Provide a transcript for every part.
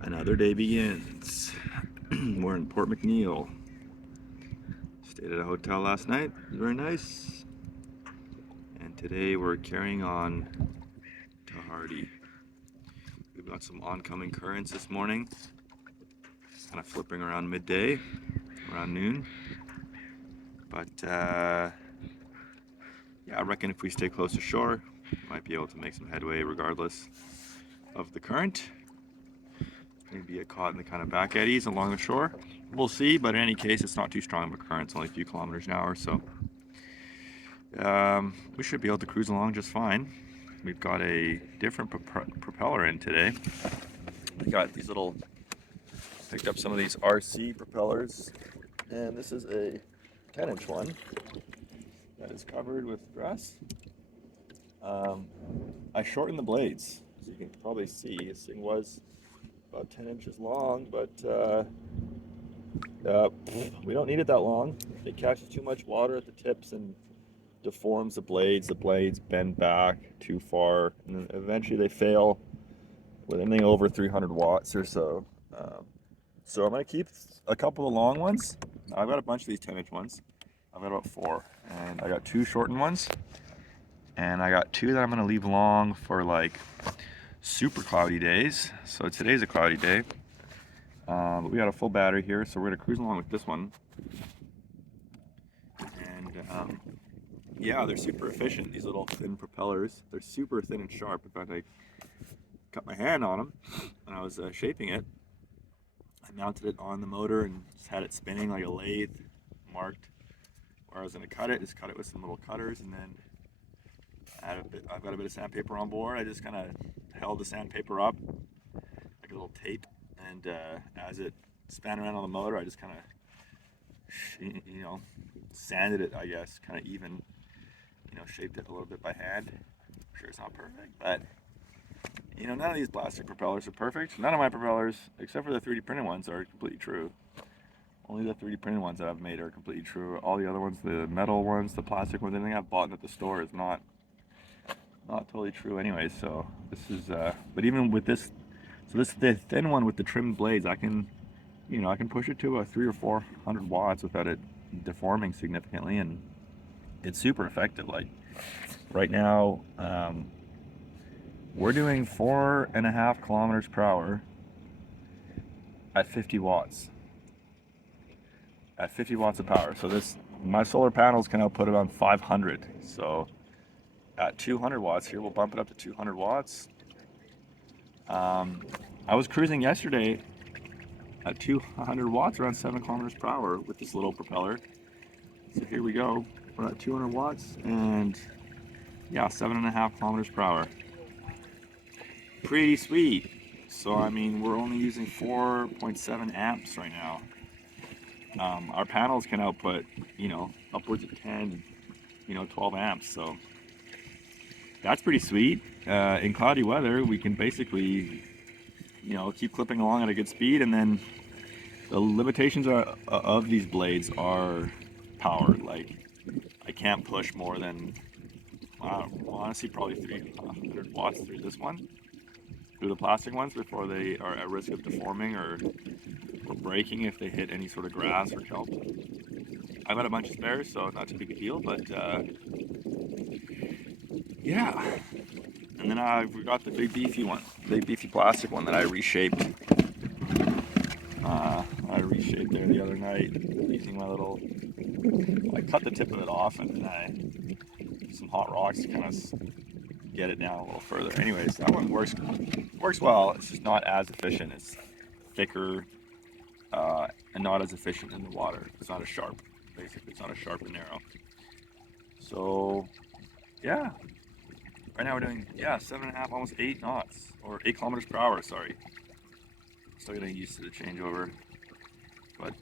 Another day begins. We're in Port McNeil. Stayed at a hotel last night. It was very nice. And today we're carrying on to Hardy. We've got some oncoming currents this morning. Kind of flipping around midday, around noon. But yeah, I reckon if we stay close to shore, we might be able to make some headway regardless of the current. Maybe get caught in the kind of back eddies along the shore. We'll see, but in any case, it's not too strong of a current. It's only a few kilometers an hour, so we should be able to cruise along just fine. We've got a different propeller in today. We got these little, picked up some of these RC propellers, and this is a 10-inch one that is covered with grass. I shortened the blades, so you can probably see this thing was about 10 inches long, but we don't need it that long. It catches too much water at the tips and deforms the blades. The blades bend back too far, and then eventually they fail with anything over 300 watts or so. So I'm going to keep a couple of long ones. I've got a bunch of these 10-inch ones. I've got about 4, and I got 2 shortened ones, and I got 2 that I'm going to leave long for like super cloudy days. So today's a cloudy day, but we got a full battery here, so we're going to cruise along with this one. And yeah, they're super efficient, these little thin propellers. They're super thin and sharp. In fact, I cut my hand on them when I was shaping it. I mounted it on the motor and just had it spinning like a lathe, marked where I was going to cut it. Just cut it with some little cutters, and then I've got a bit of sandpaper on board. I just kind of held the sandpaper up like a little tape, and as it span around on the motor, I just kind of, sanded it, I guess, kind of even, shaped it a little bit by hand. I'm sure it's not perfect, but none of these plastic propellers are perfect. None of my propellers, except for the 3D printed ones, are completely true. Only the 3D printed ones that I've made are completely true. All the other ones, the metal ones, the plastic ones, anything I've bought at the store is not totally true anyway. So this is, but even with this, so this the thin one with the trimmed blades, I can push it to a 300 or 400 watts without it deforming significantly, and it's super effective. Like right now, we're doing 4.5 kilometers per hour at 50 watts. At 50 watts of power. So my solar panels can output around 500. So at 200 watts here, we'll bump it up to 200 watts. I was cruising yesterday at 200 watts, around 7 kilometers per hour with this little propeller. So here we go. We're at 200 watts, and yeah, 7.5 kilometers per hour. Pretty sweet. So I mean, we're only using 4.7 amps right now. Our panels can output, upwards of 10, 12 amps. So that's pretty sweet. In cloudy weather, we can basically, keep clipping along at a good speed, and then the limitations of these blades are power. Like, I can't push more than, honestly, probably 300 watts through this one, through the plastic ones, before they are at risk of deforming or breaking if they hit any sort of grass or kelp. I've got a bunch of spares, so not too big a deal, but yeah. And then we got the big beefy plastic one that I reshaped. I reshaped there the other night using my little, I cut the tip of it off, and then I used some hot rocks to kind of get it down a little further. Anyways, that one works well. It's just not as efficient. It's thicker, and not as efficient in the water. It's not as sharp. Basically, it's not as sharp and narrow. So, yeah. Right now we're doing, 7.5, almost 8 knots, or 8 kilometers per hour, sorry. Still getting used to the changeover. But,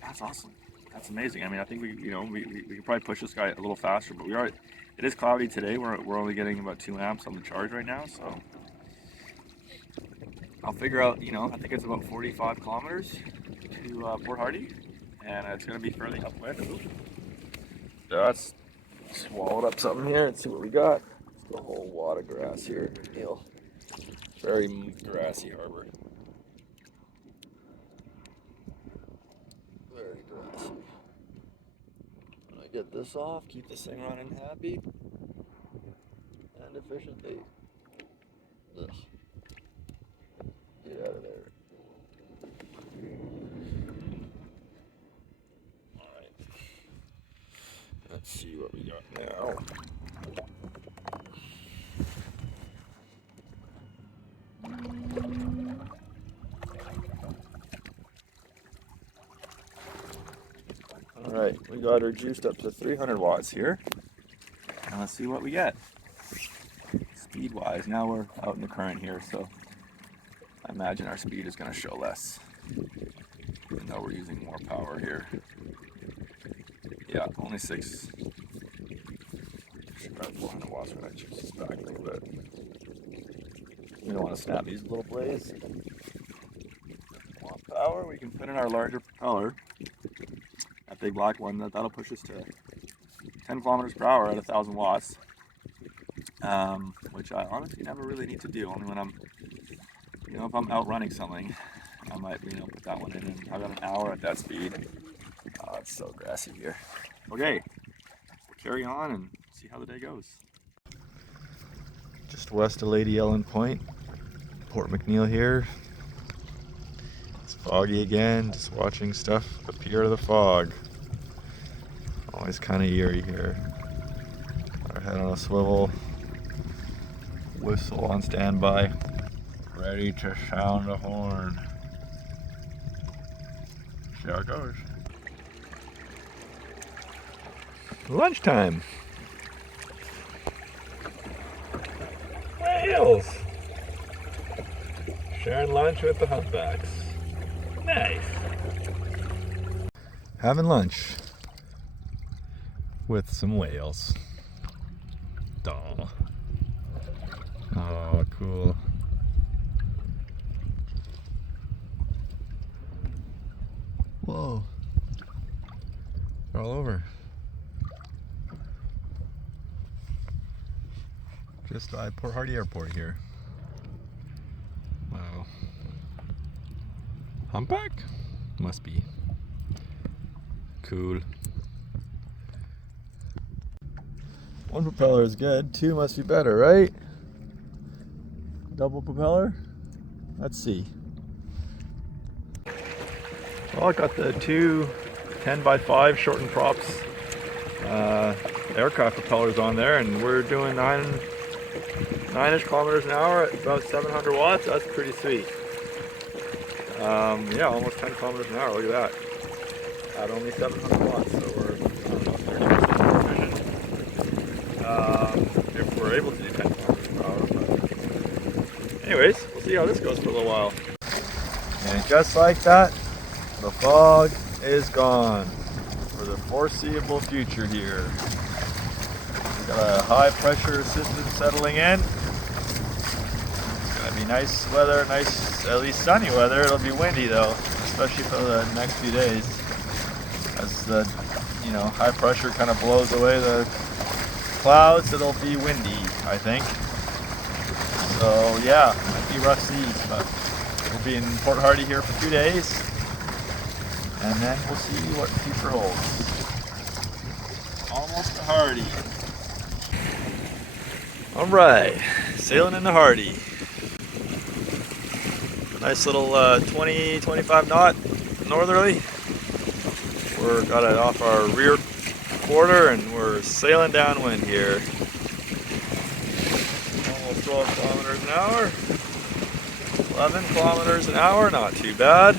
that's awesome. That's amazing. I mean, I think we could probably push this guy a little faster, but it is cloudy today. We're only getting about 2 amps on the charge right now, so I'll figure out, I think it's about 45 kilometers to Port Hardy, and it's going to be fairly upwind. That's swallowed up something here. Let's see what we got. It's a whole wad of grass here. Very grassy harbor. Very grassy. When I get this off, keep this thing running happy and efficiently. Ugh. Get out of there. Alright. Let's see what we got now. Alright, we got her juiced up to 300 watts here. And let's see what we get. Speed wise, now we're out in the current here, so I imagine our speed is going to show less. Even though we're using more power here. Yeah, only 6. Should about 400 watts when I juice this back a little bit. We don't want to snap these little blades. Want power, we can put in our larger propeller. That big black one, that'll push us to 10 kilometers per hour at 1,000 watts. Which I honestly never really need to do, only when I'm, if I'm outrunning something, I might, put that one in, and I've got an hour at that speed. Oh, it's so grassy here. Okay, we'll carry on and see how the day goes. Just west of Lady Ellen Point, Port McNeil here. It's foggy again, just watching stuff appear out of the fog. Always kind of eerie here. Our head on a swivel. Whistle on standby, ready to sound the horn. See how it goes. Lunchtime. Whales! Sharing lunch with the humpbacks. Nice. Having lunch with some whales. Duh. Oh, cool. Whoa. They're all over. Just by Port Hardy Airport here. Wow. Humpback? Must be. Cool. One propeller is good, 2 must be better, right? Double propeller? Let's see. Well, I got the 2 10x5 shortened props aircraft propellers on there, and we're doing 9-ish kilometers an hour at about 700 watts. That's pretty sweet. Yeah, almost 10 kilometers an hour. Look at that. At only 700 watts, so we're about 30% more efficient. If we're able to do 10 kilometers per hour. But anyways, we'll see how this goes for a little while. And just like that, the fog is gone for the foreseeable future here. We've got a high pressure system settling in. It's gonna be nice weather, nice, at least sunny weather. It'll be windy though, especially for the next few days. As the, high pressure kind of blows away the clouds, it'll be windy, I think. So yeah, might be rough seas, but we'll be in Port Hardy here for 2 days. And then we'll see what the future holds. Almost to Hardy. Alright, sailing into Hardy. Nice little 20-25 knot northerly. We're got it off our rear quarter and we're sailing downwind here. Almost 12 kilometers an hour. 11 kilometers an hour, not too bad.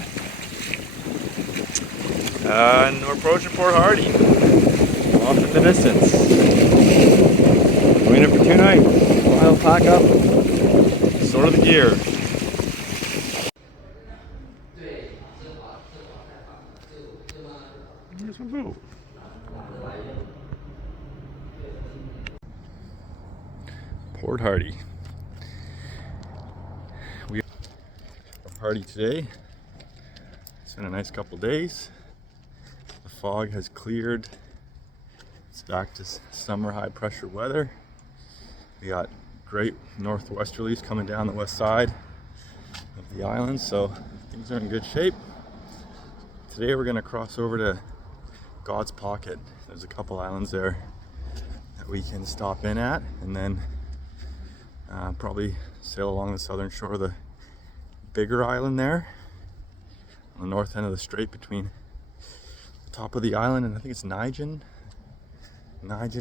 And we're approaching Port Hardy, off in the distance. Going in for 2 nights. I'll pack up, sort of the gear. Here's my boat. Port Hardy. We are Port Hardy today. It's been a nice couple days. The fog has cleared. It's back to summer high pressure weather. We got great northwesterlies coming down the west side of the island, so things are in good shape. Today we're going to cross over to God's Pocket. There's a couple islands there that we can stop in at, and then probably sail along the southern shore of the bigger island there on the north end of the strait between the top of the island and I think it's Nijin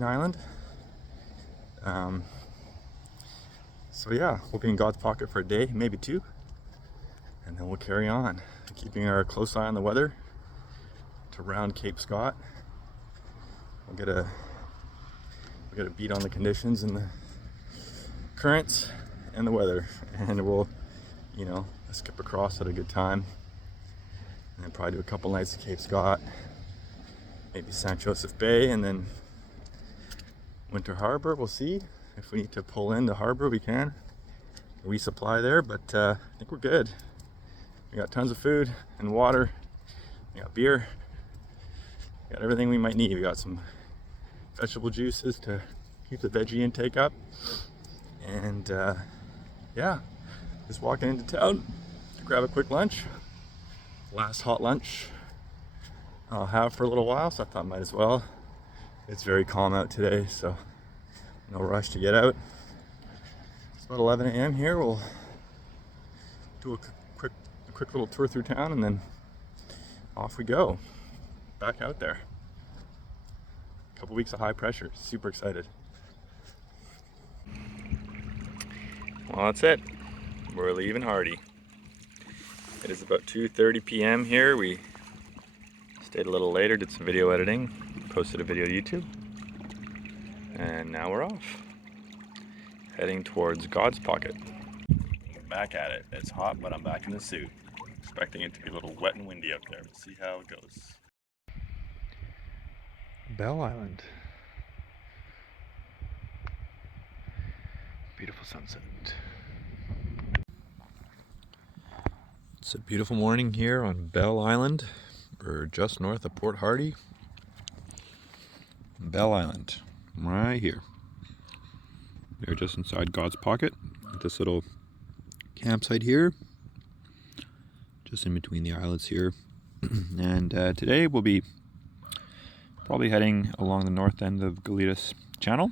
Island. So yeah, we'll be in God's Pocket for a day, maybe two, and then we'll carry on, keeping our close eye on the weather to round Cape Scott. We'll get a beat on the conditions and the currents and the weather, and we'll, skip across at a good time, and then probably do a couple nights at Cape Scott, maybe St. Joseph Bay, and then Winter Harbor. We'll see if we need to pull in the harbor. We can resupply there, but I think we're good. We got tons of food and water. We got beer. We got everything we might need. We got some vegetable juices to keep the veggie intake up, and yeah, just walking into town to grab a quick lunch. Last hot lunch I'll have for a little while, so I thought might as well. It's very calm out today, so no rush to get out. It's about 11 a.m. here. We'll do a quick little tour through town, and then off we go back out there. A couple weeks of high pressure. Super excited. Well, that's it. We're leaving Hardy. It is about 2:30 p.m. here. We stayed a little later, did some video editing, posted a video to YouTube, and now we're off, heading towards God's Pocket. Back at it. It's hot, but I'm back in the suit. Expecting it to be a little wet and windy up there. We'll see how it goes. Bell Island. Beautiful sunset. It's a beautiful morning here on Bell Island. We're just north of Port Hardy. Bell Island, right here. We're just inside God's Pocket, at this little campsite here, just in between the islands here. And today we'll be probably heading along the north end of Galitas Channel,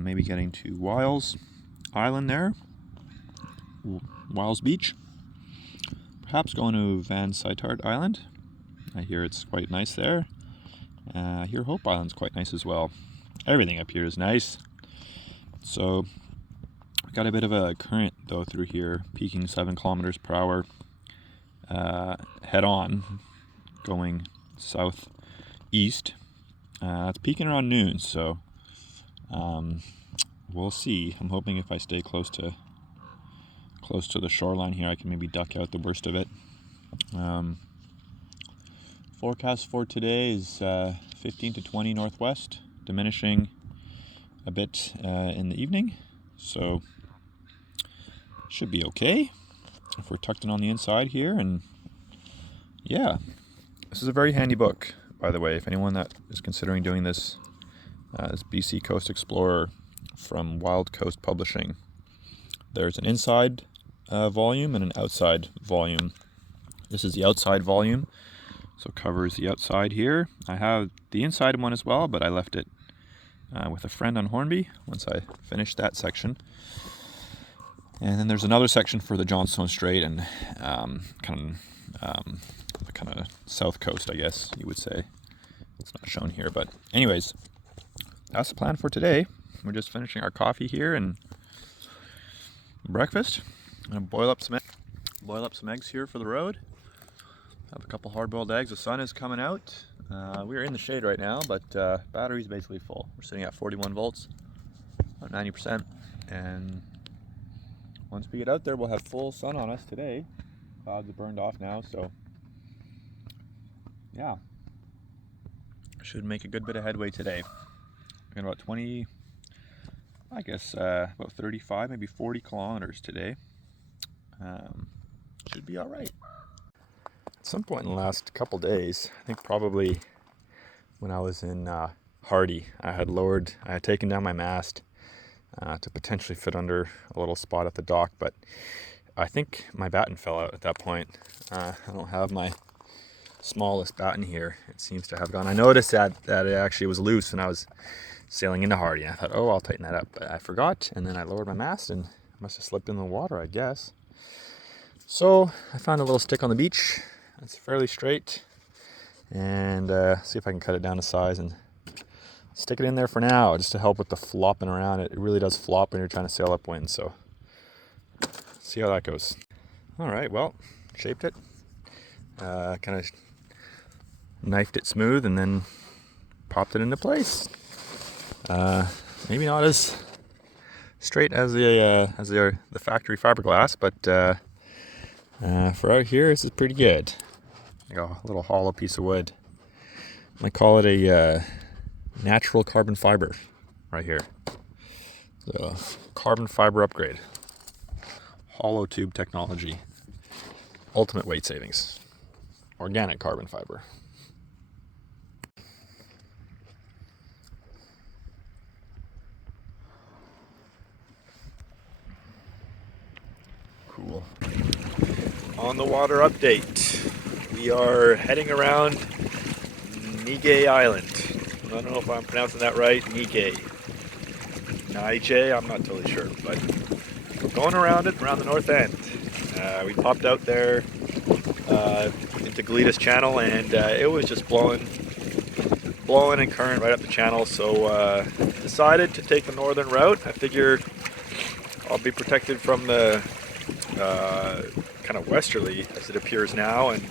maybe getting to Wiles Island there, Wiles Beach, perhaps going to Van Sittart Island. I hear it's quite nice there. I hear Hope Island's quite nice as well. Everything up here is nice. So we got a bit of a current though through here, peaking 7 kilometers per hour, head on, going southeast. It's peaking around noon, so we'll see. I'm hoping if I stay close to the shoreline here, I can maybe duck out the worst of it. Forecast for today is 15 to 20 northwest, diminishing a bit in the evening, so should be okay if we're tucked in on the inside here. And yeah, this is a very handy book, by the way, if anyone that is considering doing this. This BC Coast Explorer from Wild Coast Publishing. There's an inside volume and an outside volume. This is the outside volume, so it covers the outside here. I have the inside one as well, but I left it with a friend on Hornby once I finished that section. And then there's another section for the Johnstone Strait and kind of south coast, I guess you would say. It's not shown here, but anyways, that's the plan for today. We're just finishing our coffee here and breakfast. I'm gonna boil up some eggs here for the road. Have a couple hard-boiled eggs. The sun is coming out. We're in the shade right now, but battery's basically full. We're sitting at 41 volts, about 90%, and once we get out there, we'll have full sun on us today. Clouds have burned off now, so yeah, should make a good bit of headway today. We're about 20, I guess about 35, maybe 40 kilometers today. Should be all right. At some point in the last couple days, I think probably when I was in Hardy, I had taken down my mast to potentially fit under a little spot at the dock, but I think my batten fell out at that point. I don't have my smallest batten here. It seems to have gone. I noticed that it actually was loose when I was sailing into Hardy. I thought, oh, I'll tighten that up, but I forgot, and then I lowered my mast and must have slipped in the water, I guess. So I found a little stick on the beach. It's fairly straight, and see if I can cut it down to size and stick it in there for now, just to help with the flopping around. It really does flop when you're trying to sail upwind, so see how that goes. All right, well, shaped it, kind of knifed it smooth, and then popped it into place. Maybe not as straight as the factory fiberglass, but for out here, this is pretty good. Like a little hollow piece of wood. I might call it a natural carbon fiber right here. So, carbon fiber upgrade. Hollow tube technology. Ultimate weight savings. Organic carbon fiber. Cool. On the water update. We are heading around Nige Island. I don't know if I'm pronouncing that right. Nige. I'm not totally sure, but we're going around it, around the north end. We popped out there into Gletus Channel, and it was just blowing in current right up the channel, so decided to take the northern route. I figure I'll be protected from the kind of westerly as it appears now, and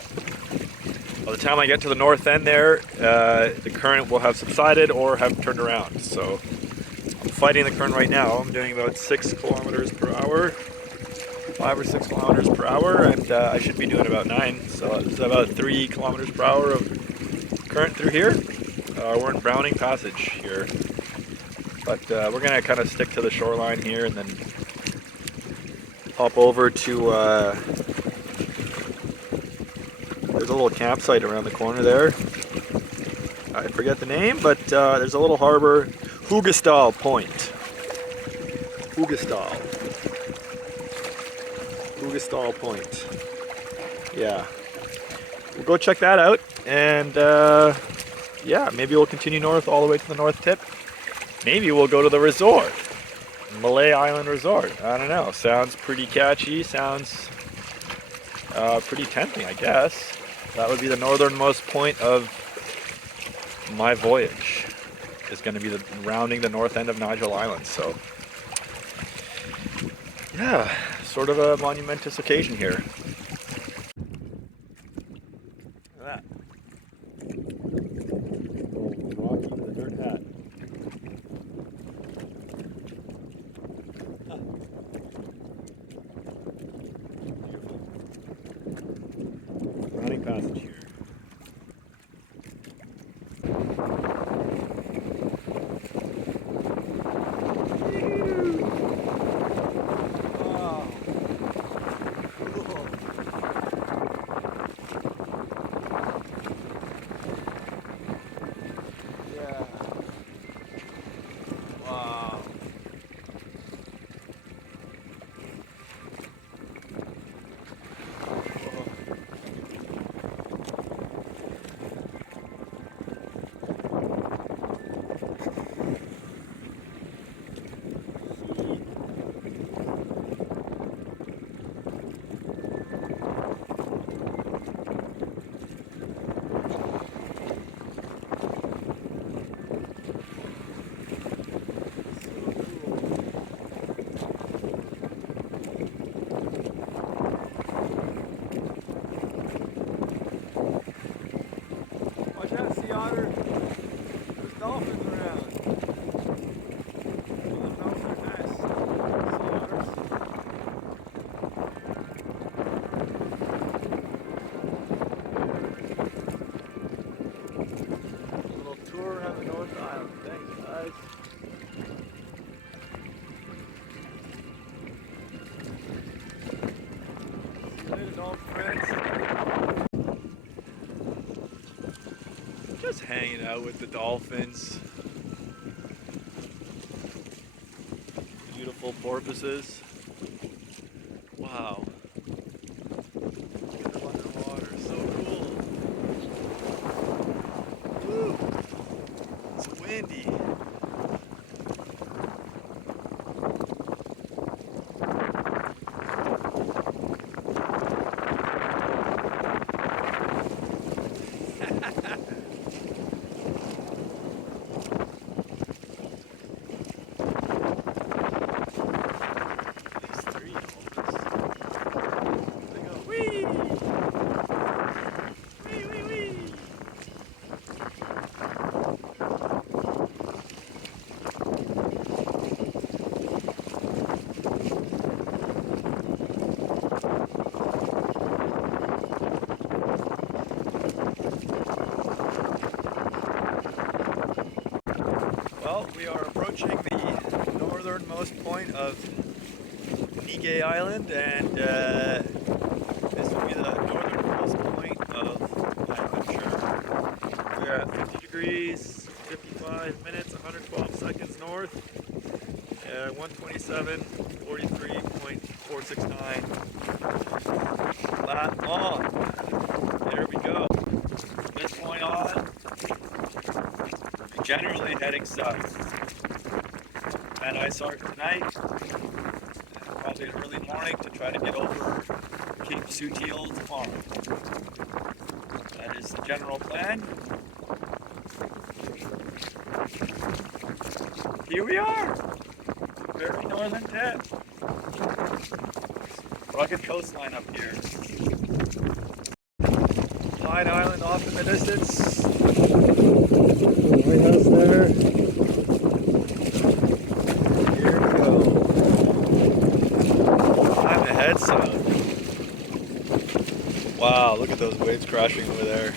by the time I get to the north end there, the current will have subsided or have turned around. So I'm fighting the current right now. I'm doing about 6 kilometers per hour, 5 or 6 kilometers per hour, and I should be doing about 9. So it's about 3 kilometers per hour of current through here. We're in Browning Passage here, but we're gonna kind of stick to the shoreline here and then hop over to there's a little campsite around the corner there. I forget the name, but there's a little harbor, Hoogestal Point. Hoogestal Point. Yeah. We'll go check that out, and yeah, maybe we'll continue north all the way to the north tip. Maybe we'll go to the resort. Malay Island Resort. I don't know. Sounds pretty catchy. Sounds pretty tempting, I guess. That would be the northernmost point of my voyage. Is going to be rounding the north end of Nigel Island. So, yeah, sort of a monumentous occasion here. Look at that. Oh, Rocky with a dirt hat. Huh. Beautiful. Running passage here. Just hanging out with the dolphins. beautiful porpoises. Wow. Look at them underwater. So cool. Woo. It's windy. Well, we are approaching the northernmost point of Nige Island, and this will be the northernmost point of my adventure. We're at 50 degrees, 55 minutes, 112 seconds north, 127, 43.469 lat long. There we go. From this point on, generally heading south. And I start tonight, probably early morning, to try to get over Cape Sutil tomorrow. That is the general plan. Here we are, very northern tip. Rugged coastline up here. Pine Island off in the distance. Lighthouse there. Here we go. Time to head south. Wow, look at those waves crashing over there.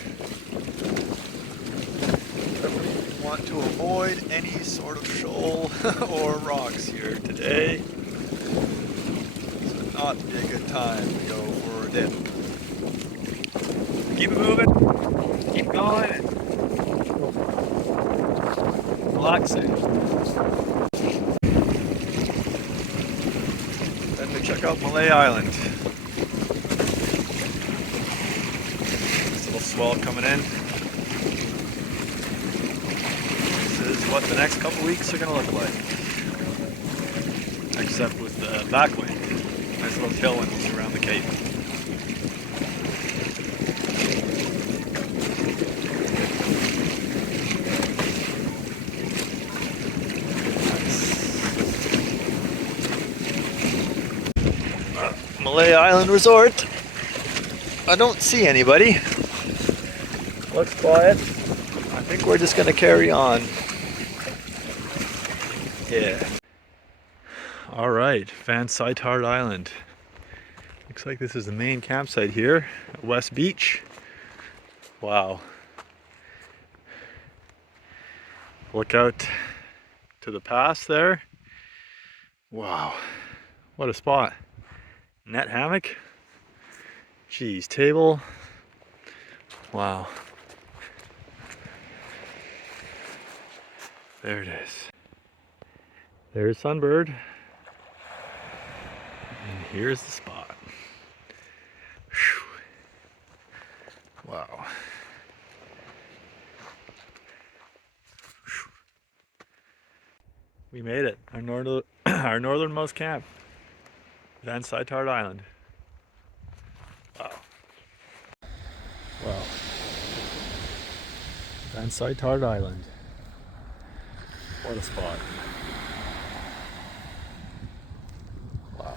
Definitely want to avoid any sort of shoal or rocks here today. So not be a good time to go for a dip. Keep it moving. Keep going. Relaxing. Then we check out Malay Island. This little swell coming in. This is what the next couple weeks are going to look like. Except with the backwind. Nice little tailwind moves around the cape. Malay Island Resort. I don't see anybody. Looks quiet. I think we're just gonna carry on. Yeah. All right, Van Sittard Island. Looks like this is the main campsite here at West Beach. Wow. Look out to the pass there. Wow, what a spot. Net hammock. Geez, table. Wow. There it is. There's Sunbird. And here's the spot. Whew. Wow. Whew. We made it. Our northernmost camp. Van Sittard Island. Wow. Wow. Van Sittard Island. What a spot. Wow.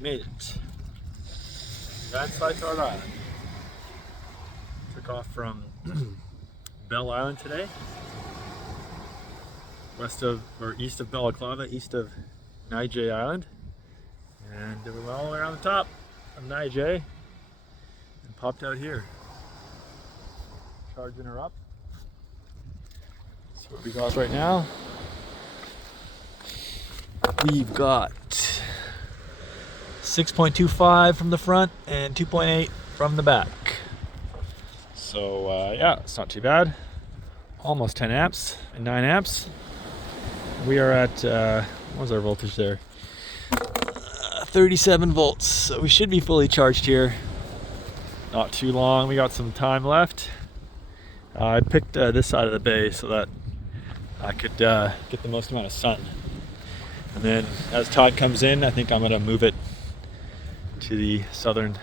Made it. Van Sittard Island. Took off from Bell Island today. East of Balaclava, east of Nige Island, and we went all the way around the top of Nige and popped out here. Charging her up. See what we got right now. We've got 6.25 from the front and 2.8 from the back. So yeah, it's not too bad. almost 10 amps and 9 amps. We are at, what was our voltage there? 37 volts. So we should be fully charged here. Not too long. We got some time left. I picked this side of the bay so that I could get the most amount of sun. And then as tide comes in, I think I'm gonna move it to the southern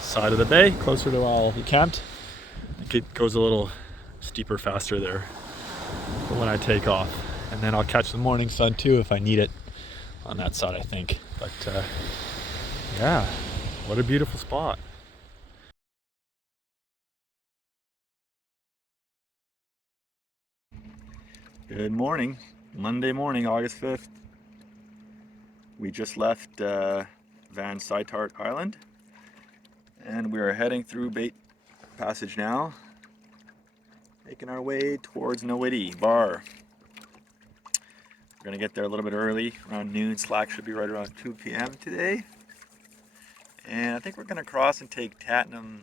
side of the bay, closer to where I'll be camped. I think it goes a little steeper, faster there when I take off. And then I'll catch the morning sun too if I need it on that side, I think. But yeah, what a beautiful spot. Good morning, Monday morning, August 5th. We just left Van Sittart Island and we are heading through Bait Passage now, making our way towards Nowitty Bar. We're gonna get there a little bit early, around noon. Slack should be right around 2 p.m. today. And I think we're gonna cross and take Tatnall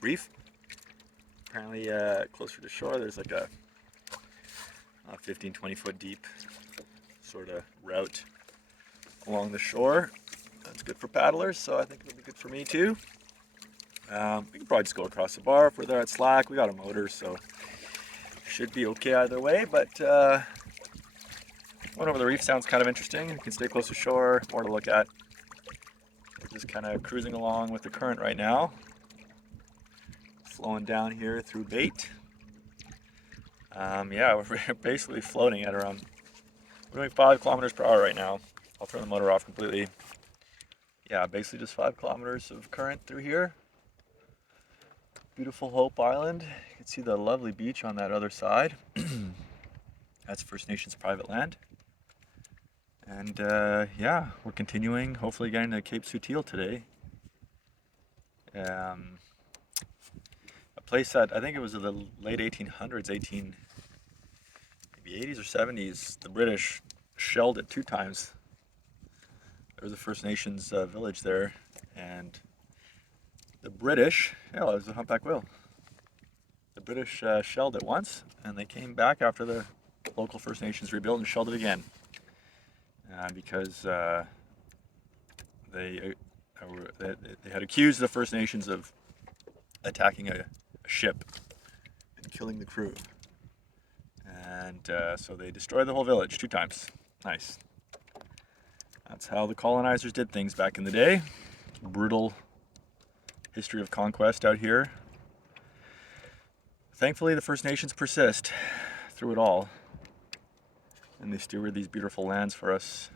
Reef. Apparently closer to shore, there's like a 15-20 foot deep sort of route along the shore. That's good for paddlers, so I think it'll be good for me too. We can probably just go across the bar if we're there at Slack. We got a motor, so should be okay either way. But going over the reef sounds kind of interesting. We can stay close to shore, more to look at. We're just kind of cruising along with the current right now, flowing down here through Bait. Yeah, we're basically floating at around, we're doing 5 kilometers per hour right now. I'll turn the motor off completely. Yeah, basically just 5 kilometers of current through here. Beautiful Hope Island. You can see the lovely beach on that other side. That's First Nations private land. And yeah, we're continuing, hopefully getting to Cape Sutil today. A place that I think it was in the late 1800s, maybe 80s or 70s, the British shelled it 2 times. There was a First Nations village there, and the British, yeah, it was a humpback whale. The British shelled it once, and they came back after the local First Nations rebuilt and shelled it again. Because they had accused the First Nations of attacking a ship and killing the crew. And so they destroyed the whole village 2 times. Nice. That's how the colonizers did things back in the day. Brutal history of conquest out here. Thankfully, the First Nations persist through it all, and they steward these beautiful lands for us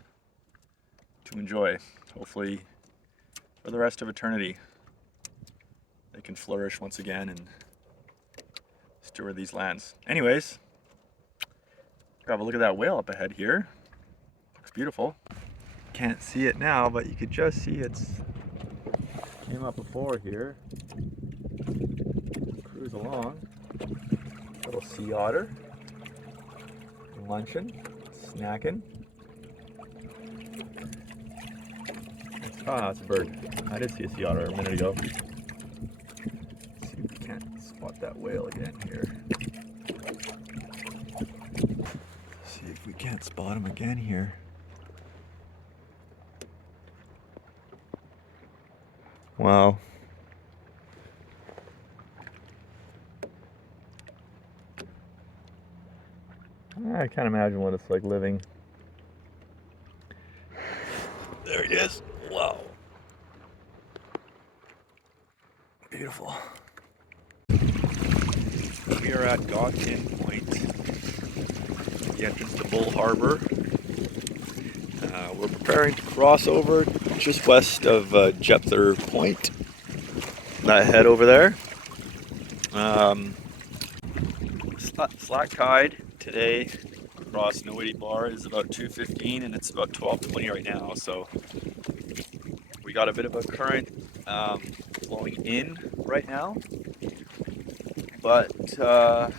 to enjoy. Hopefully, for the rest of eternity, they can flourish once again and steward these lands. Anyways, have a look at that whale up ahead here. Looks beautiful. Can't see it now, but you could just see it's came up before here. Cruise along. Little sea otter. Luncheon. Snacking. Ah, it's a bird. I did see a sea otter a minute ago. Let's see if we can't spot that whale again here. See if we can't spot him again here. Wow. I can't imagine what it's like living. There he is. Wow. Beautiful. We are at Godkin Point, the entrance to Bull Harbor. We're preparing to cross over just west of Jepther Point. That head over there. Slack tide today across Nowitty Bar is about 2:15 and it's about 12:20 right now. So we got a bit of a current flowing in right now. But yeah,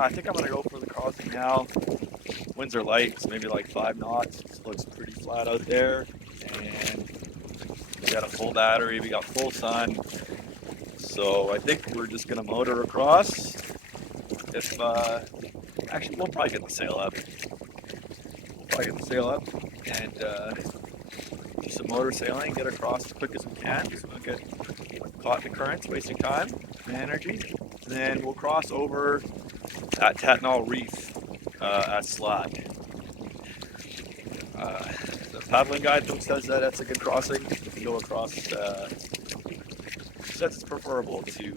I think I'm gonna go for the crossing now. Winds are light, so maybe like 5 knots. It looks pretty flat out there, and we got a full battery. We got full sun. So I think we're just gonna motor across. If actually, we'll probably get the sail up. And do some motor sailing, get across as quick as we can, so we don't get caught in the currents, wasting time and energy. And then we'll cross over at Tatnall Reef at Slack. The paddling guide says that that's a good crossing. If you go across, says it's preferable to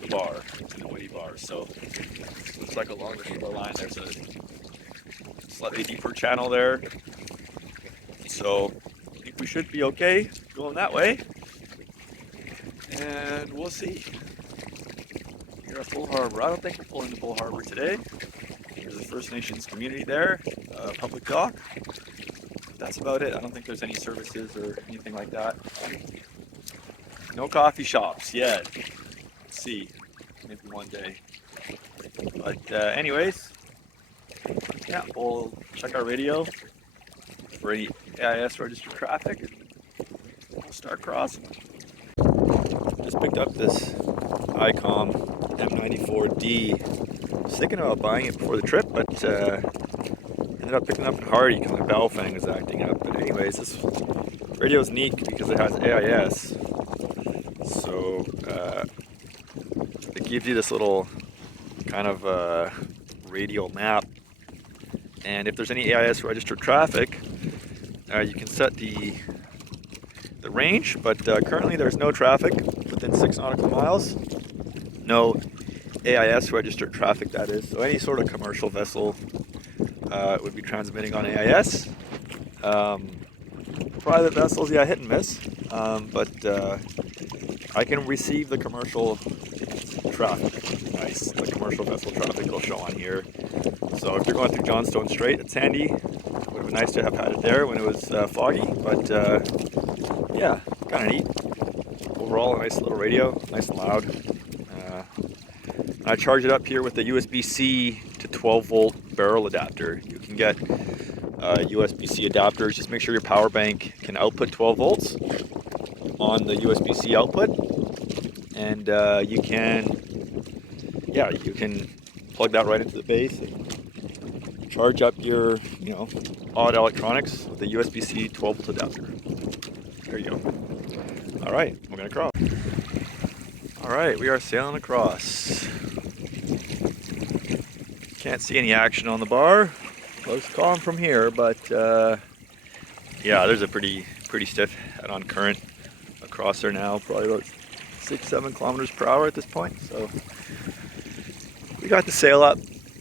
the bar, to the Whitty bar. So looks like along the shoreline there's a slightly deeper channel there. So I think we should be okay going that way. And we'll see. Here at Bull Harbor. I don't think we're pulling to Bull Harbor today. There's a First Nations community there, public dock. That's about it. I don't think there's any services or anything like that. No coffee shops yet. Let's see. Maybe one day. But anyways, yeah, we'll check our radio for any AIS registered traffic and we'll start crossing. Just picked up this ICOM M94D. I was thinking about buying it before the trip, but ended up picking up in Hardy because my Baofeng was acting up. But anyways, this radio is neat because it has AIS. So it gives you this little kind of radial map. And if there's any AIS registered traffic, you can set the range, but currently there's no traffic within 6 nautical miles. No AIS registered traffic, that is. So any sort of commercial vessel would be transmitting on AIS. Private vessels, yeah, hit and miss. But I can receive the commercial traffic. Nice, the commercial vessel traffic will show on here. So if you're going through Johnstone Strait, it's handy. It would have been nice to have had it there when it was foggy, but yeah, kind of neat. Overall, a nice little radio, nice and loud. I charge it up here with the USB-C to 12 volt barrel adapter. You can get USB-C adapters. Just make sure your power bank can output 12 volts on the USB-C output, and you can plug that right into the base and charge up your odd electronics with a USB-C 12 volt adapter. There you go. All right, we're gonna cross. All right, we are sailing across. Can't see any action on the bar. Close calm from here, but yeah, there's a pretty stiff head-on current across there now. Probably about 6-7 kilometers per hour at this point. So we got the sail up.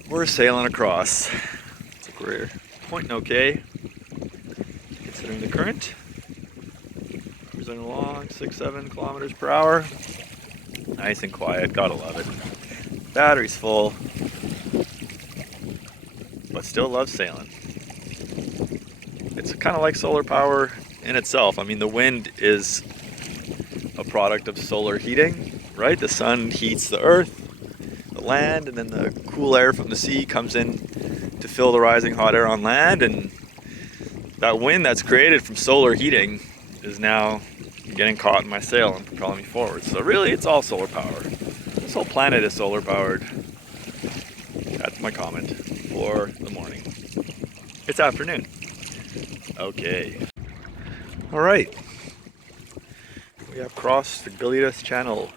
We're sailing across. Looks like we're pointing okay, considering the current. Cruising along 6-7 kilometers per hour. Nice and quiet. Gotta love it. Battery's full, but still love sailing. It's kind of like solar power in itself. I mean, the wind is a product of solar heating, right? The sun heats the earth, the land, and then the cool air from the sea comes in to fill the rising hot air on land, and that wind that's created from solar heating is now getting caught in my sail and propelling me forward. So really, it's all solar power. This whole planet is solar powered. That's my comment for the morning. It's afternoon. Okay. All right. We have crossed the Gilitas Channel.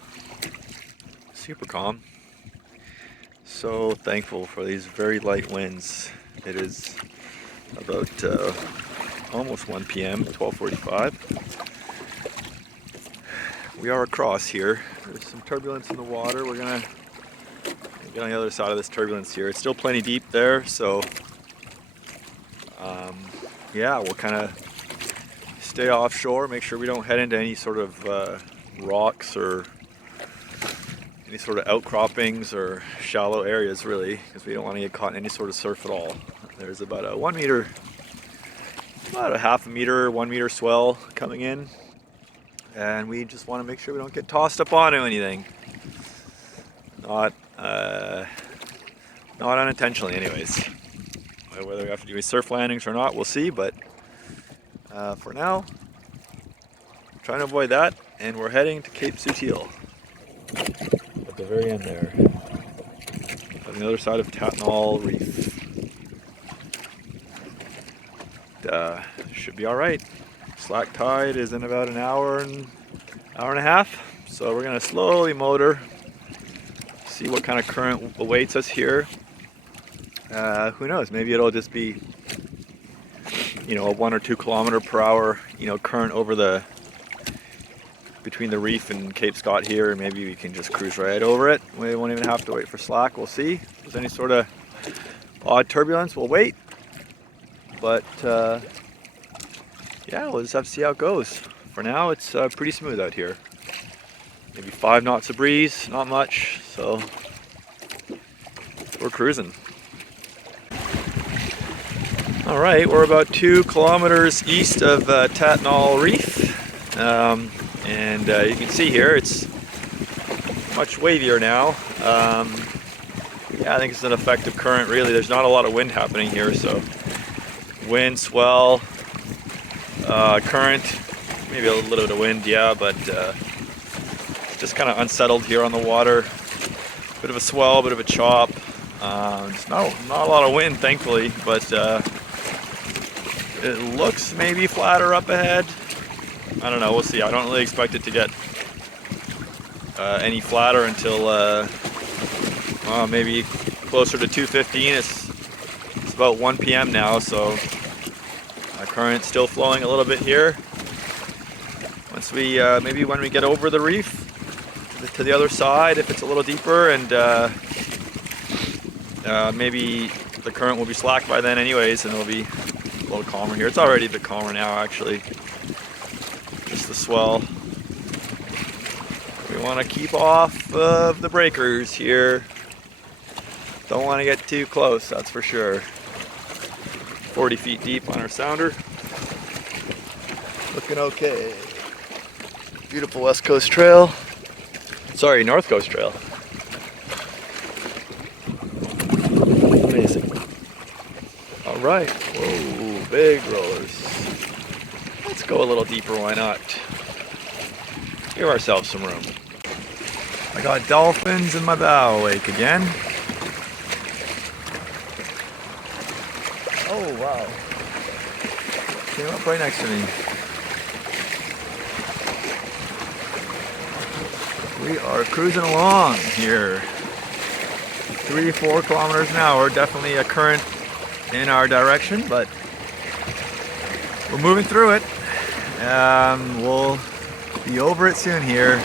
Super calm. So thankful for these very light winds. It is about almost 1 p.m., 12:45. We are across here. There's some turbulence in the water. We're gonna get on the other side of this turbulence here. It's still plenty deep there, so yeah, we'll kind of stay offshore, make sure we don't head into any sort of rocks or any sort of outcroppings or shallow areas, really, because we don't want to get caught in any sort of surf at all. There's about a 1 meter, about a half a meter, 1 meter swell coming in, and we just want to make sure we don't get tossed up onto anything. Not unintentionally, anyways. Whether we have to do any surf landings or not, we'll see. But for now, trying to avoid that, and we're heading to Cape Sutil. the very end there. On the other side of Tatnall Reef. Should be all right. Slack tide is in about an hour and a half. So we're gonna slowly motor, see what kind of current awaits us here. Who knows? Maybe it'll just be, a 1 or 2 kilometer per hour, current over between the reef and Cape Scott here. Maybe we can just cruise right over it. We won't even have to wait for slack. We'll see. If there's any sort of odd turbulence, we'll wait. But yeah, we'll just have to see how it goes. For now, it's pretty smooth out here. Maybe 5 knots of breeze, not much. So we're cruising. All right, we're about 2 kilometers east of Tatnall Reef. And you can see here it's much wavier now. Yeah, I think it's an effective current, really. There's not a lot of wind happening here, so wind, swell, current, maybe a little bit of wind, yeah, but just kind of unsettled here on the water. Bit of a swell, bit of a chop. It's not a lot of wind, thankfully, but it looks maybe flatter up ahead. I don't know, we'll see. I don't really expect it to get any flatter until maybe closer to 2:15. It's about 1 p.m. now, so current's still flowing a little bit here. Once we maybe when we get over the reef to the other side, if it's a little deeper, and maybe the current will be slack by then anyways, and it'll be a little calmer here. It's already a bit calmer now, actually. Just the swell. We want to keep off of the breakers here. Don't want to get too close, that's for sure. 40 feet deep on our sounder. Looking okay. Beautiful West Coast Trail. Sorry, North Coast Trail. Amazing. All right. Whoa, big rollers. Let's go a little deeper, why not? Give ourselves some room. I got dolphins in my bow wake again. Oh, wow. Came up right next to me. We are cruising along here. 3-4 kilometers an hour. Definitely a current in our direction, but we're moving through it. We'll be over it soon here.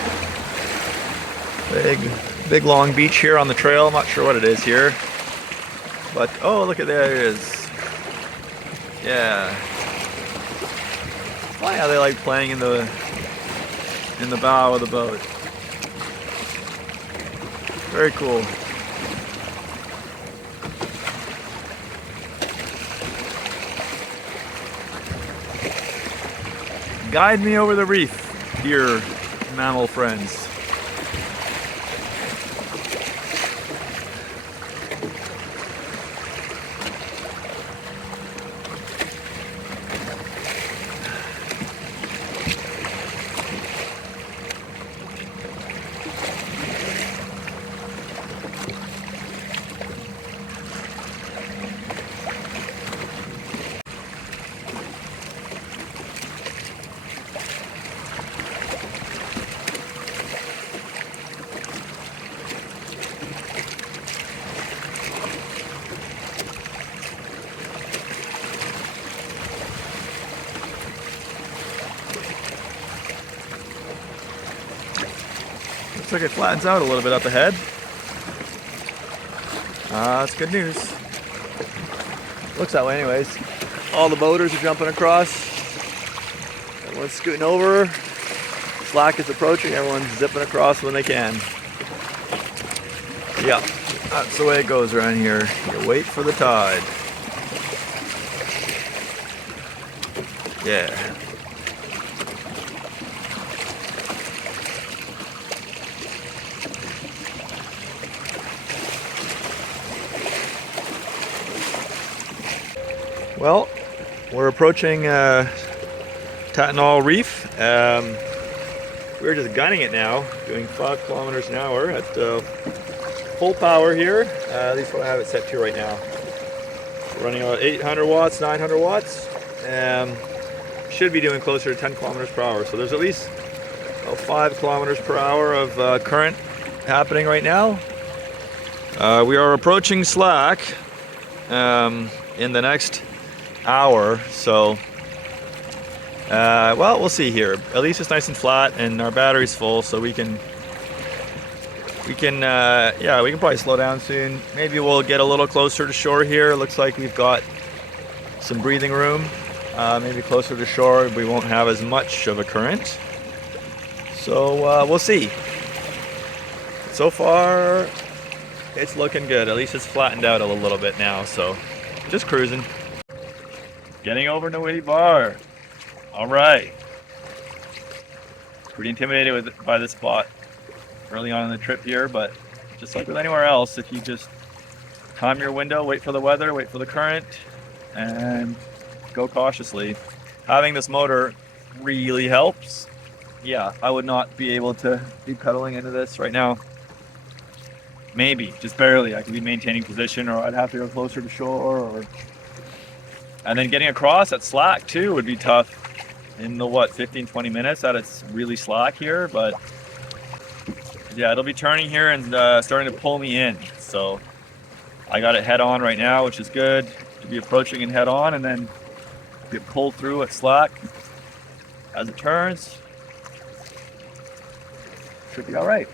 Big long beach here on the trail. I'm not sure what it is here, but oh, look at there it is. Yeah. Funny how they like playing in the bow of the boat. Very cool. Guide me over the reef, dear mammal friends. Looks like it flattens out a little bit up ahead. That's good news. Looks that way anyways. All the boaters are jumping across. Everyone's scooting over. Slack is approaching. Everyone's zipping across when they can. Yeah, that's the way it goes around here. You wait for the tide. Yeah. Well, we're approaching Tatnall Reef. we're just gunning it now, doing 5 kilometers an hour at full power here. At least what I have it set to right now. We're running about 800 watts, 900 watts. Should be doing closer to 10 kilometers per hour. So there's at least 5 kilometers per hour of current happening right now. We are approaching slack in the next hour, so well, we'll see here. At least it's nice and flat, and our battery's full, so we can yeah, we can probably slow down soon. Maybe we'll get a little closer to shore here. Looks like we've got some breathing room. Maybe closer to shore we won't have as much of a current, so we'll see. So far it's looking good. At least it's flattened out a little bit now, so just cruising. Getting over Nowitty Bar. All right. Pretty intimidated by this spot early on in the trip here, but just like with anywhere else, if you just time your window, wait for the weather, wait for the current, and go cautiously. Having this motor really helps. Yeah, I would not be able to be pedaling into this right now. Maybe, just barely. I could be maintaining position, or I'd have to go closer to shore, and then getting across at slack too would be tough in the 15-20 minutes that it's really slack here. But yeah, it'll be turning here and starting to pull me in, so I got it head on right now, which is good to be approaching and head on, and then get pulled through at slack as it turns. Should be all right.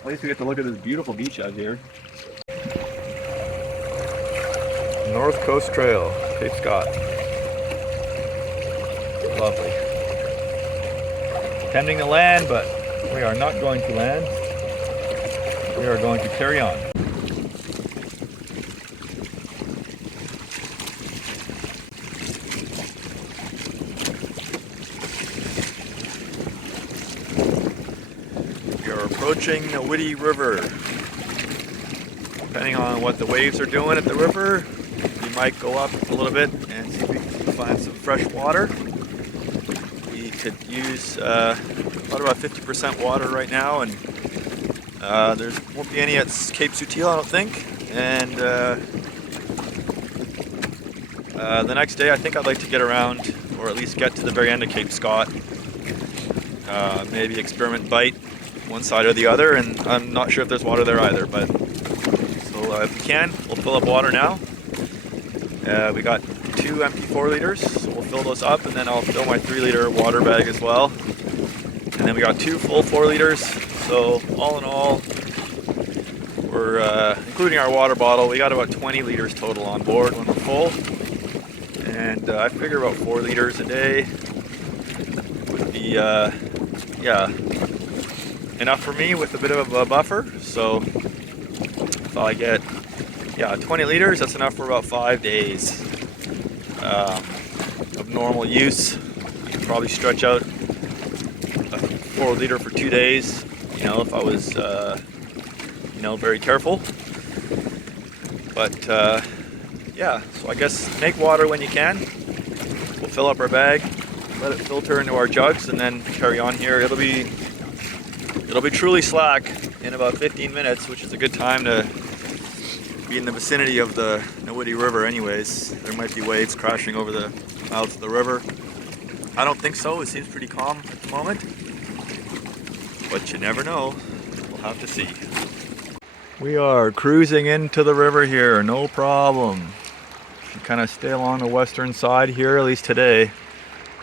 At least we get to look at this beautiful beach out here. North Coast Trail, Cape Scott. Lovely. Tending to land, but we are not going to land. We are going to carry on. We are approaching the Nowitty River. Depending on what the waves are doing at the river, we might go up a little bit and see if we can find some fresh water. We could use about 50% water right now, and there won't be any at Cape Sutil, I don't think. And the next day, I think I'd like to get around, or at least get to the very end of Cape Scott. Maybe experiment bite one side or the other, and I'm not sure if there's water there either, but so if we can, we'll fill up water now. We got 2 empty 4 liters, so we'll fill those up, and then I'll fill my 3-liter water bag as well. And then we got 2 full 4 liters, so all in all, we're including our water bottle, we got about 20 liters total on board when we're full. And I figure about 4 liters a day would be yeah, enough for me with a bit of a buffer. So if I get 20 liters, that's enough for about 5 days of normal use. I could probably stretch out a 4-liter for 2 days, you know, if I was you know, very careful. But yeah, so I guess make water when you can. We'll fill up our bag, let it filter into our jugs, and then carry on here. It'll be truly slack in about 15 minutes, which is a good time to be in the vicinity of the Nowitty River anyways. There might be waves crashing over the mouth of the river. I don't think so. It seems pretty calm at the moment, but you never know. We'll have to see. We are cruising into the river here, no problem. You kind of stay along the western side here, at least today.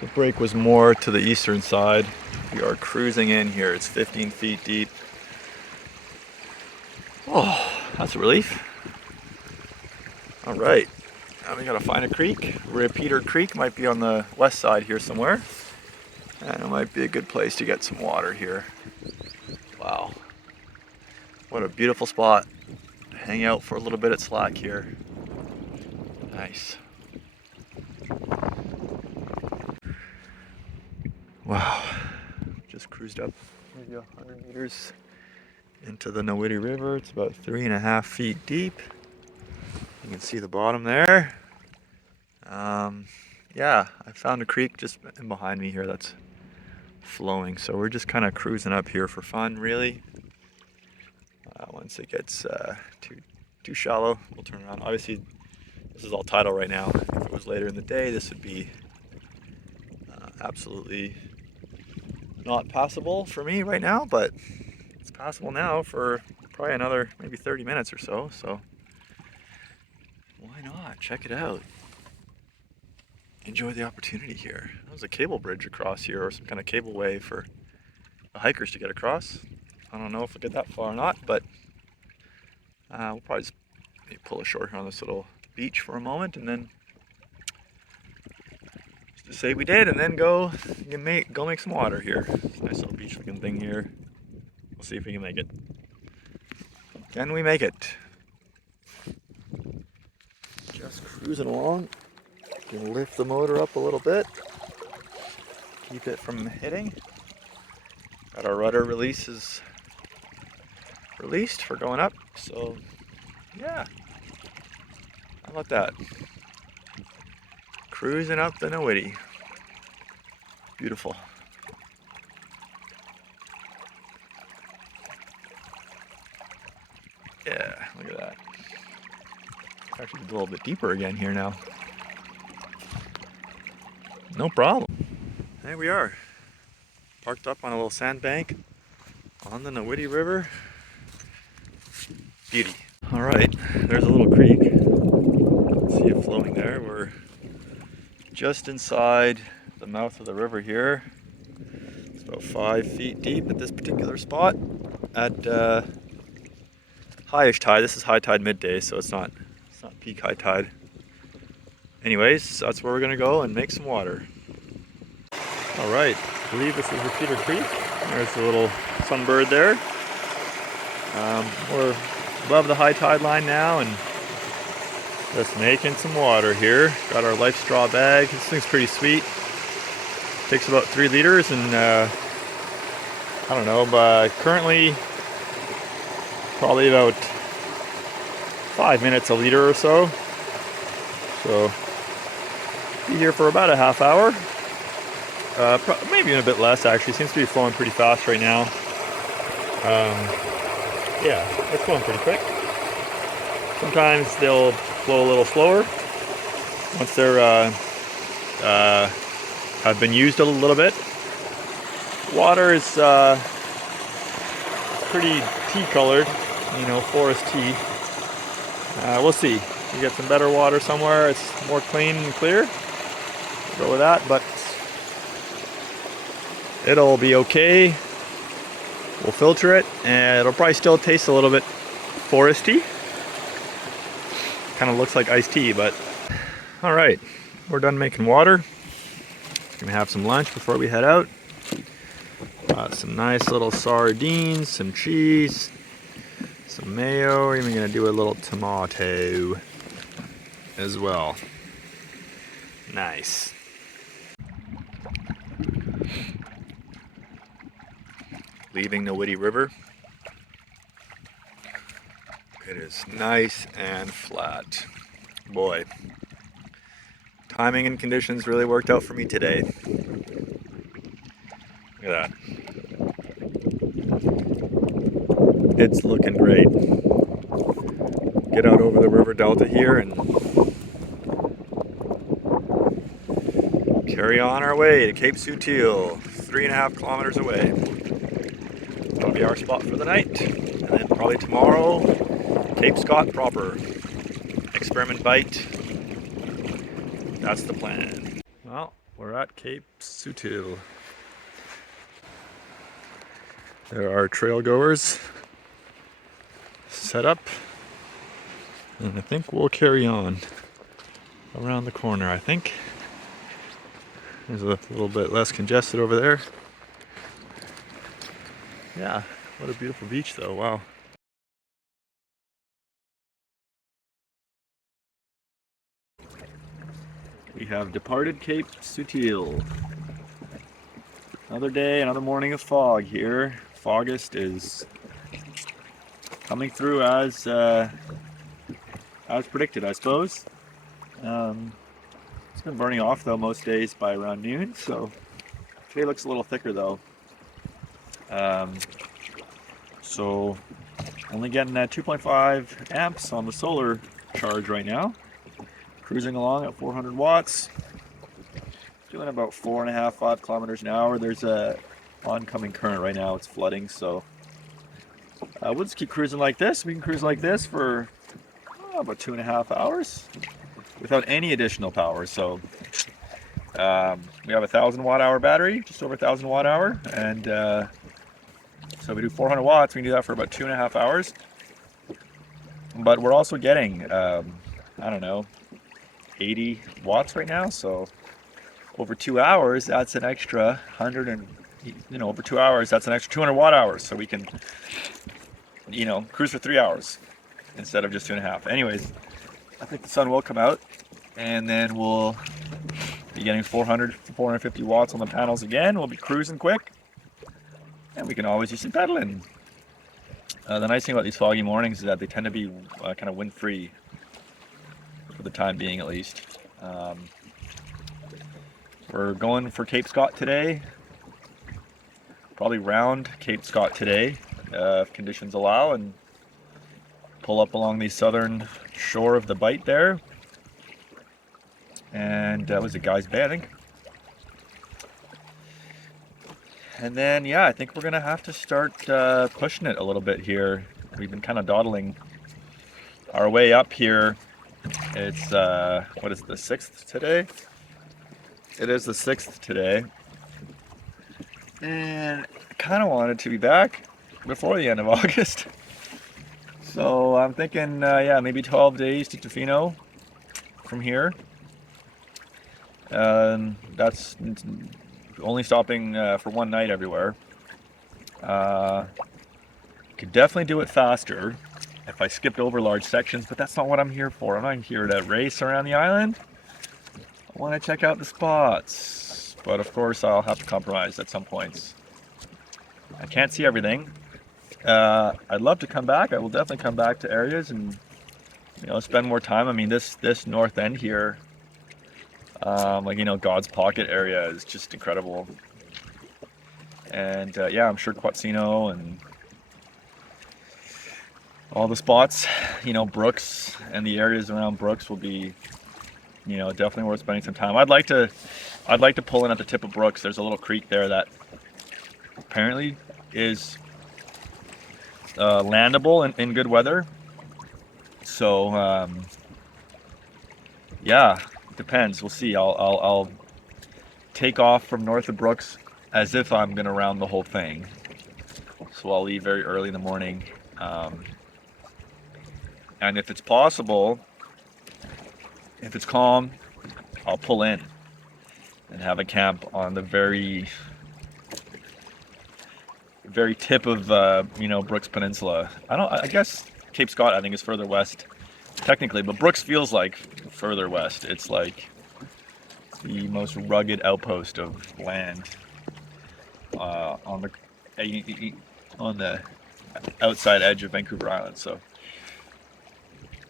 The break was more to the eastern side. We are cruising in here. It's 15 feet deep. Oh, that's a relief. All right, now we gotta find a creek. Repeater Creek might be on the west side here somewhere. And it might be a good place to get some water here. Wow. What a beautiful spot. Hang out for a little bit at slack here. Nice. Wow. Just cruised up maybe 100 meters into the Nowitty River. It's about 3.5 feet deep. You can see the bottom there. Yeah, I found a creek just in behind me here that's flowing. So we're just kind of cruising up here for fun, really. Once it gets too shallow, we'll turn around. Obviously, this is all tidal right now. If it was later in the day, this would be absolutely not passable for me right now, but it's passable now for probably another maybe 30 minutes or so. So why not? Check it out. Enjoy the opportunity here. There's a cable bridge across here, or some kind of cableway for the hikers to get across. I don't know if we'll get that far or not, but we'll probably just maybe pull ashore here on this little beach for a moment, and then just to say we did, and then go make some water here. It's a nice little beach-looking thing here. We'll see if we can make it. Can we make it? Just cruising along. Can lift the motor up a little bit. Keep it from hitting. Got our rudder releases released for going up. So yeah, how about that? Cruising up the Nowitty. Beautiful. Yeah, look at that. It's actually a little bit deeper again here now. No problem. There we are. Parked up on a little sandbank on the Nowitty River. Beauty. All right, there's a little creek. See it flowing there. We're just inside the mouth of the river here. It's about 5 feet deep at this particular spot at highish tide. This is high tide midday, so it's not peak high tide. Anyways, that's where we're gonna go and make some water. All right, I believe this is Repeater Creek. There's a little sunbird there. We're above the high tide line now and just making some water here. Got our life straw bag. This thing's pretty sweet. Takes about 3 liters and I don't know, but currently probably about 5 minutes a liter or so. So be here for about a half hour. Maybe even a bit less actually. Seems to be flowing pretty fast right now. Yeah, it's flowing pretty quick. Sometimes they'll flow a little slower once they're have been used a little bit. Water is pretty tea-colored, you know, forest tea. We'll see. You get some better water somewhere. It's more clean and clear. Go with that, but it'll be okay. We'll filter it, and it'll probably still taste a little bit foresty. Kind of looks like iced tea, but all right, we're done making water. Gonna have some lunch before we head out. Some nice little sardines, some cheese, some mayo. We're even gonna do a little tomato as well. Nice. Leaving the Nowitty River. It is nice and flat. Boy, timing and conditions really worked out for me today. Look at that. It's looking great. Get out over the river delta here and carry on our way to Cape Sutil, 3.5 kilometers away. That'll be our spot for the night. And then probably tomorrow, Cape Scott proper. Experiment bite. That's the plan. Well, we're at Cape Sutil. There are trail goers set up. And I think we'll carry on around the corner, I think. There's a little bit less congested over there. Yeah, what a beautiful beach though, wow. We have departed Cape Sutil. Another day, another morning of fog here. Fogust is coming through as predicted, I suppose. It's been burning off though most days by around noon, so Today looks a little thicker though. So only getting 2.5 amps on the solar charge right now. Cruising along at 400 watts. Doing about 4.5, 5 kilometers an hour. There's a oncoming current right now. It's flooding, so we'll just keep cruising like this. We can cruise like this for about 2.5 hours without any additional power. So we have a 1,000 watt hour battery, just over 1,000 watt hour, and so we do 400 watts. We can do that for about 2.5 hours. But we're also getting, I don't know, 80 watts right now. So over 2 hours, that's an extra 100 and, over 2 hours, that's an extra 200 watt hours. So we can, cruise for 3 hours instead of just 2.5. Anyways, I think the sun will come out, and then we'll be getting 400, 450 watts on the panels again. We'll be cruising quick, and we can always use some pedaling. The nice thing about these foggy mornings is that they tend to be kind of wind-free for the time being, at least. We're going for Cape Scott today. Probably round Cape Scott today, if conditions allow, and pull up along the southern shore of the Bight there. And that was a Guy's Bay, I think. And then, yeah, I think we're going to have to start pushing it a little bit here. We've been kind of dawdling our way up here. It's, what is it, the 6th today? It is the 6th today. And I kind of wanted to be back before the end of August. So I'm thinking, yeah, maybe 12 days to Tofino from here. That's only stopping for one night everywhere. Could definitely do it faster if I skipped over large sections, but that's not what I'm here for. I'm not here to race around the island. I want to check out the spots, but of course I'll have to compromise at some points. I can't see everything. I'd love to come back. I will definitely come back to areas and spend more time. I mean, this north end here, God's Pocket area is just incredible. And yeah, I'm sure Quatsino and all the spots, Brooks and the areas around Brooks will be, definitely worth spending some time. I'd like to pull in at the tip of Brooks. There's a little creek there that apparently is landable in good weather. So yeah, it depends. We'll see. I'll take off from north of Brooks as if I'm gonna round the whole thing. So I'll leave very early in the morning, and if it's possible, if it's calm, I'll pull in and have a camp on the very tip of Brooks Peninsula. I guess Cape Scott I think is further west technically, but Brooks feels like further west. It's like the most rugged outpost of land on the outside edge of Vancouver Island. So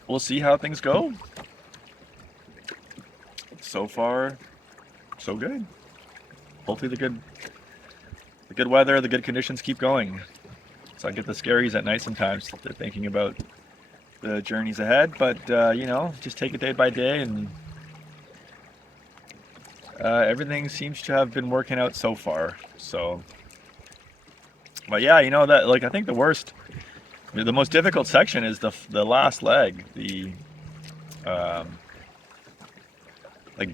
we'll see how things go. So far, so good. Hopefully the good weather, the good conditions keep going. So I get the scaries at night sometimes, thinking about the journeys ahead. But just take it day by day, and everything seems to have been working out so far. So, but yeah, that I think the most difficult section is the last leg, the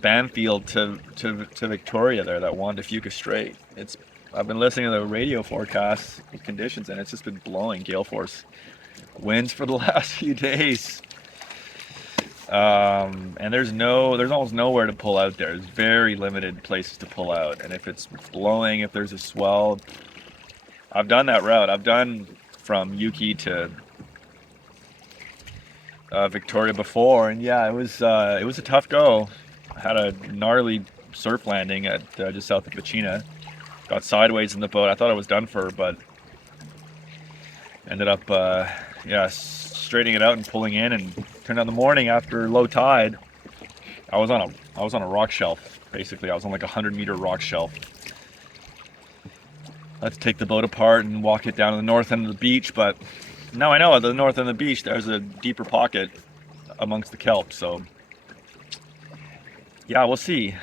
Banfield to Victoria there, that Juan de Fuca Strait. I've been listening to the radio forecasts conditions, and it's just been blowing gale force winds for the last few days. And there's almost nowhere to pull out there. There's very limited places to pull out, and if it's blowing, if there's a swell, I've done that route. I've done from Yuki to Victoria before, and yeah, it was a tough go. I had a gnarly surf landing at just south of Pachina. Got sideways in the boat. I thought I was done for, but ended up straightening it out and pulling in. And turned out in the morning after low tide, I was on a rock shelf. Basically, I was on like a 100-meter rock shelf, let's take the boat apart and walk it down to the north end of the beach. But now I know at the north end of the beach, there's a deeper pocket amongst the kelp. So yeah, we'll see.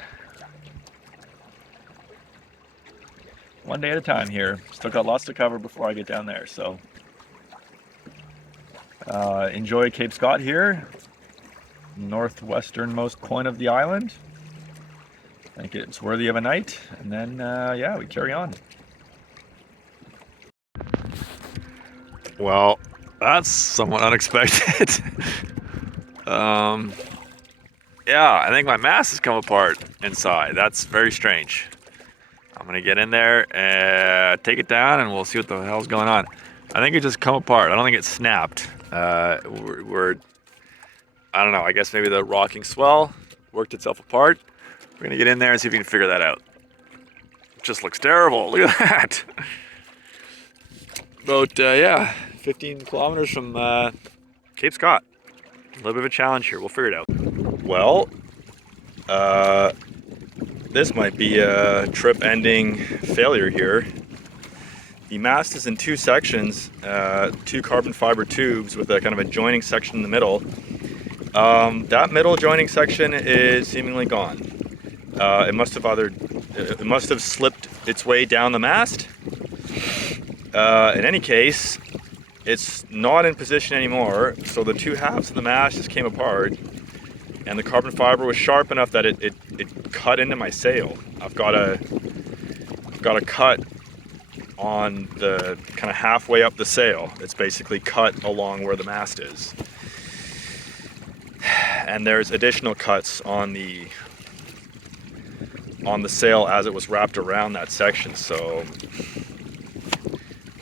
One day at a time here. Still got lots to cover before I get down there. So enjoy Cape Scott here, northwesternmost point of the island. I think it's worthy of a night, and then yeah, we carry on. Well, that's somewhat unexpected. Yeah, I think my mast has come apart inside. That's very strange. I'm gonna get in there and take it down, and we'll see what the hell's going on. I think it just come apart. I don't think it snapped. I don't know. I guess maybe the rocking swell worked itself apart. We're gonna get in there and see if we can figure that out. It just looks terrible. Look at that. About yeah, 15 kilometers from Cape Scott. A little bit of a challenge here. We'll figure it out. Well, this might be a trip-ending failure here. The mast is in two sections, two carbon fiber tubes with a kind of a joining section in the middle. That middle joining section is seemingly gone. It must have slipped its way down the mast. In any case, it's not in position anymore, so the two halves of the mast just came apart, and the carbon fiber was sharp enough that it cut into my sail. I've got a cut on the kind of halfway up the sail. It's basically cut along where the mast is. And there's additional cuts on the sail as it was wrapped around that section. So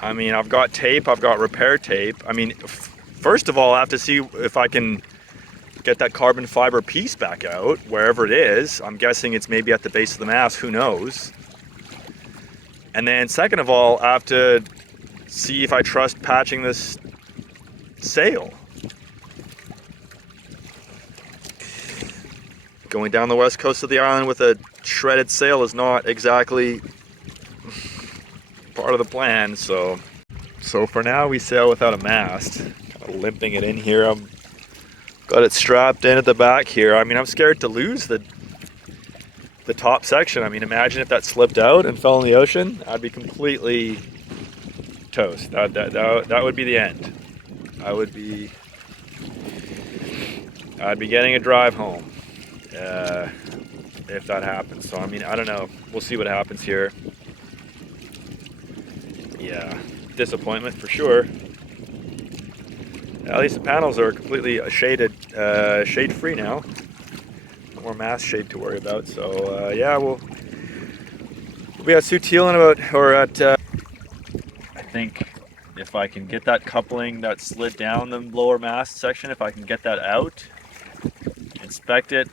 I mean, I've got tape, I've got repair tape. I mean, first of all, I have to see if I can get that carbon fiber piece back out, wherever it is. I'm guessing it's maybe at the base of the mast, who knows. And then second of all, I have to see if I trust patching this sail. Going down the west coast of the island with a shredded sail is not exactly part of the plan, so for now we sail without a mast. Kind of limping it in here. I've got it strapped in at the back here. I mean, I'm scared to lose the top section. I mean, imagine if that slipped out and fell in the ocean. I'd be completely toast. That would be the end. I'd be getting a drive home if that happens. So I mean, I don't know. We'll see what happens here. Yeah, disappointment for sure. At least the panels are completely shade free now. No more mast shade to worry about. So yeah, we'll be at Sutil in about, or at I think if I can get that coupling that slid down the lower mast section, if I can get that out, inspect it,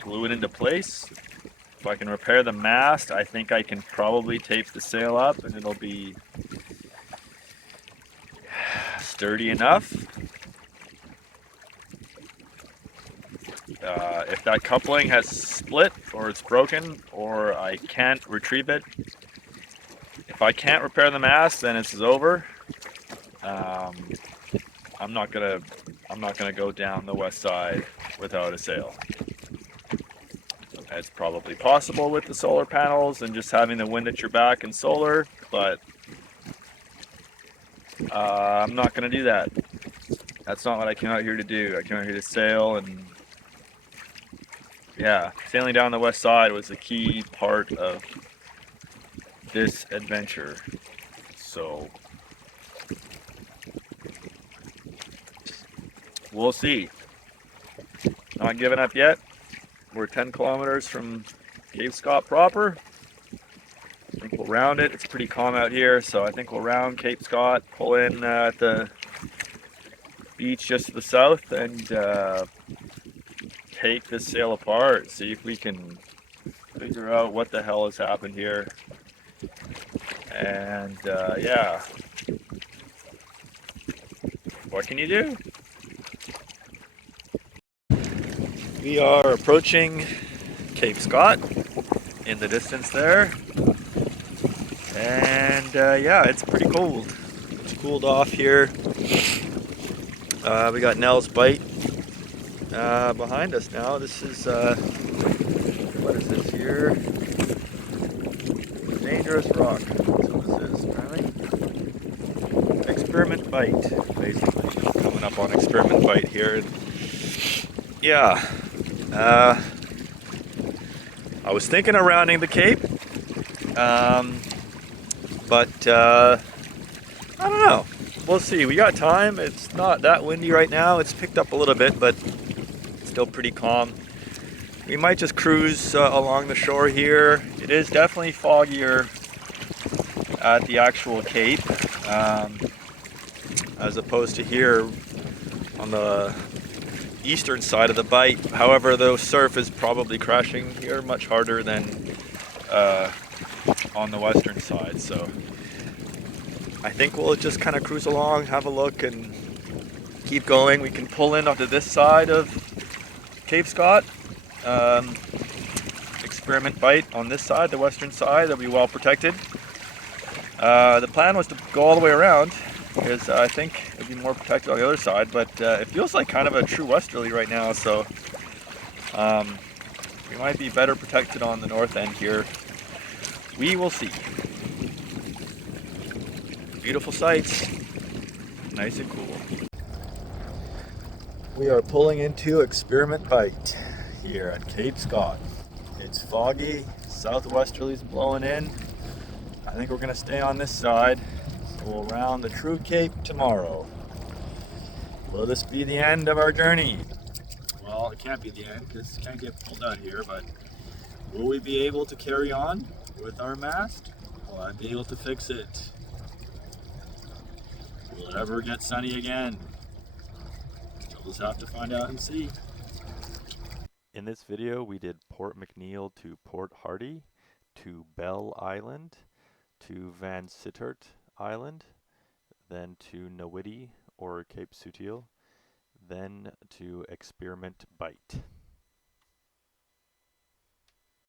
glue it into place. If I can repair the mast, I think I can probably tape the sail up and it'll be sturdy enough. If that coupling has split or it's broken or I can't retrieve it, if I can't repair the mast, then it's over. I'm not gonna go down the west side without a sail. It's probably possible with the solar panels and just having the wind at your back and solar, but I'm not going to do that. That's not what I came out here to do. I came out here to sail, and yeah, sailing down the west side was the key part of this adventure. So we'll see. Not giving up yet. We're 10 kilometers from Cape Scott proper. I think we'll round it. It's pretty calm out here, so I think we'll round Cape Scott, pull in at the beach just to the south, and take this sail apart, see if we can figure out what the hell has happened here. And yeah, what can you do? We are approaching Cape Scott in the distance there. And yeah, it's pretty cold. It's cooled off here. We got Nell's Bite behind us now. This is, what is this here? Dangerous Rock. That's what this is, apparently. Experiment Bite, basically. Coming up on Experiment Bite here. Yeah. I was thinking of rounding the Cape. But I don't know. We'll see. We got time. It's not that windy right now. It's picked up a little bit, but still pretty calm. We might just cruise along the shore here. It is definitely foggier at the actual Cape as opposed to here on the eastern side of the Bight. However, the surf is probably crashing here much harder than on the western side. So I think we'll just kind of cruise along, have a look, and keep going. We can pull in onto this side of Cape Scott. Experiment Bite on this side, the western side. They'll be well protected. The plan was to go all the way around because I think it'd be more protected on the other side, but it feels like kind of a true westerly right now, so we might be better protected on the north end here. We will see. Beautiful sights, nice and cool. We are pulling into Experiment Bite here at Cape Scott. It's foggy, southwesterlies blowing in. I think we're gonna stay on this side. So we'll round the true Cape tomorrow. Will this be the end of our journey? Well, it can't be the end because it can't get pulled out here, but will we be able to carry on with our mast? Will I be able to fix it? Will it ever get sunny again? We'll just have to find out and see. In this video, we did Port McNeil to Port Hardy, to Bell Island, to Van Sittart Island, then to Nawiti or Cape Sutil, then to Experiment Bite.